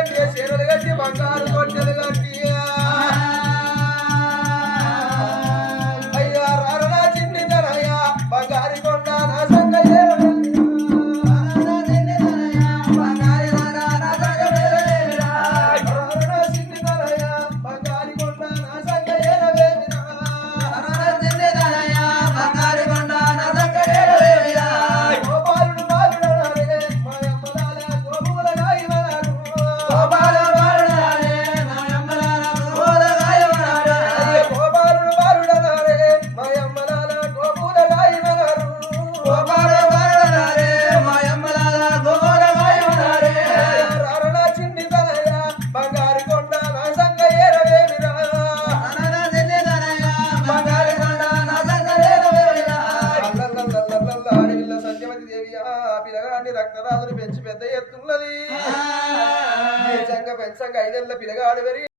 ఎండియ చీరలు కట్టి బంగారు కొట్టెలు కట్టి అయ్యా రారణ చిన్ని తనయ్య బంగారి కొండ నా సంగయ్య రక్తరాజును పెంచి పెద్ద ఎత్తున్నది పెంచంగా 5 ఏళ్ల పిల్లగాడు పెరిగి